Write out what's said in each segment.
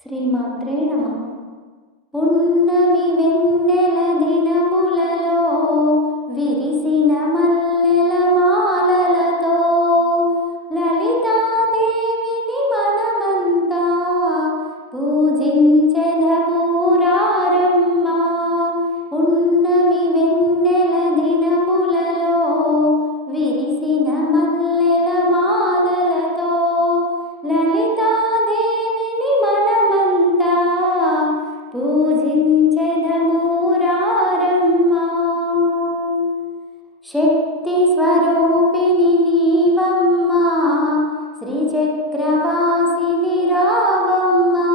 శ్రీమాత్రే నమః. పున్నమి వెన్నెల దినములలో విరిసిన మల్లెల మాలలతో లలితాదేవిని మనమంతా పూజించెదము రారమ్మా. పున్నమి వెన్నెల దినములలో విరిసిన మల్లెల మాలలతో లలితాదేవిని మనమంతా పూజించెదము రారమ్మా. శక్తి స్వరూపిణి నీవమ్మా, శ్రీచక్రవాసిని రావమ్మా.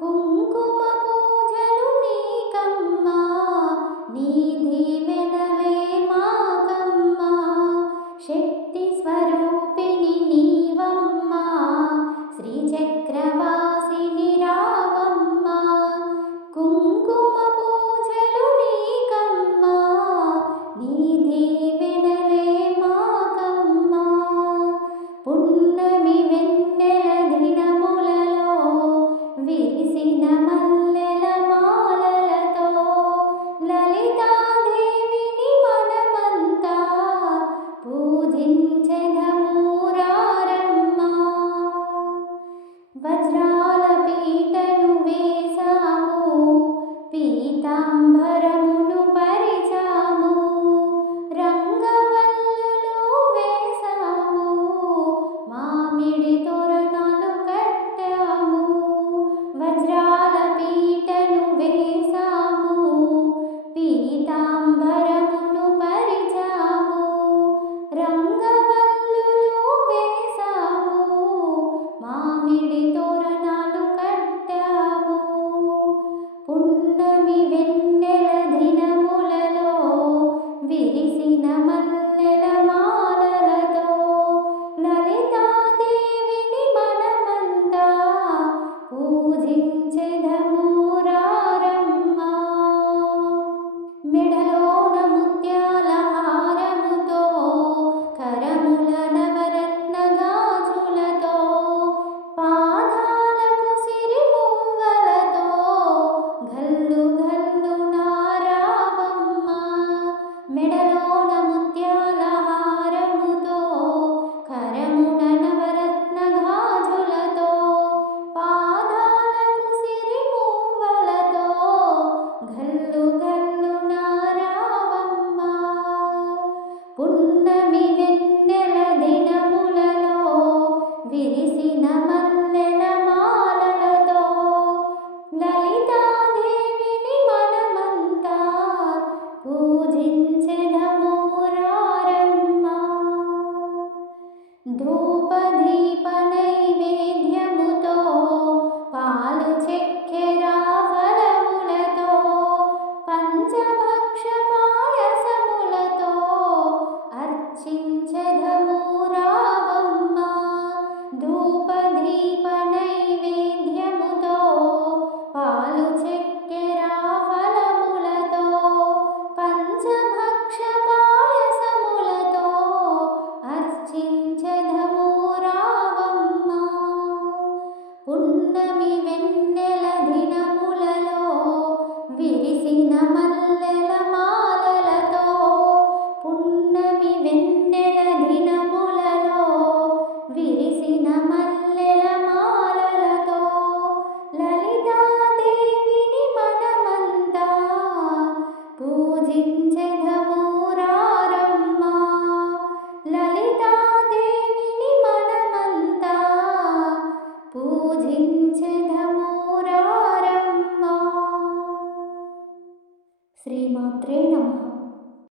కుంకుమ పూజలు నీకమ్మా, నీ దీవెనలే మాకమ్మా. శక్తి స్వరూపిణి నీవమ్మా, శ్రీచక్రవాసిని రావమ్మా. కుంకుమ పూజలు నీకమ్మా, నీ దీవెనలే మాకమ్మా. పున్నమి వెన్నెల దినములలో విరిసిన మల్లెల మాలలతో లలితాదేవిని మనమంతా పూజించెదము రారమ్మా. వజ్రాల పీటను వేసాము, పీతాంబరమును పరిచాము, రంగవల్లులు వేసాము, మామిడి తోరణాలు కట్టాము. వజ్రాల పీటను వేసాము, పీతాంబరమును పరిచాము, రంగవల్లులు వేసాము, మామిడి తోరణాలు కట్టాము. పున్నమి వెన్నెల దినములలో విరిసిన మల్లెల మాలలతో లలితాదేవిని మనమంతా పూజించెదము రారమ్మా. మెడలోన ముత్యాల హారముతో, కరముల నవరత్న గాజులతో, పాదాలకు సిరి పువ్వులతో గల్లు గల్లు నారావమ్మా. మెడలోన ముత్యాల హారముతో, కరమున నవరత్న గాజులతో, పాదాలకు సిరి పువ్వులతో గల్లు గల్లు నారావమ్మా. పున్నమి వెన్నెల దినములలో విరిసిన మల్లెల మాలలతో లలితాదేవిని మనమంతా పూజించెదము రారమ్మా. ధూపదీప నైవేద్యముతో, పాలు చక్కెర ఫలములతో, పంచభక్ష పాయసములతో అర్చించెదము రావమ్మా. ధూపదీప నైవేద్యముతో, పాలు చక్కెర ఫలములతో, పంచభక్ష పాయసములతో అర్చించెదము రావమ్మా. పున్నమి వెన్నెల దినములలో విరిసిన మల్లెల మాలలతో, పున్నమి వెన్నెల దినములలో విరిసిన మల్లెల మాలలతో లలితాదేవిని మనమంతా పూజించెదము రారమ్మా. లలితాదేవిని మనమంతా పూజించెదము రారమ్మా. శ్రీమాత్రే నమః.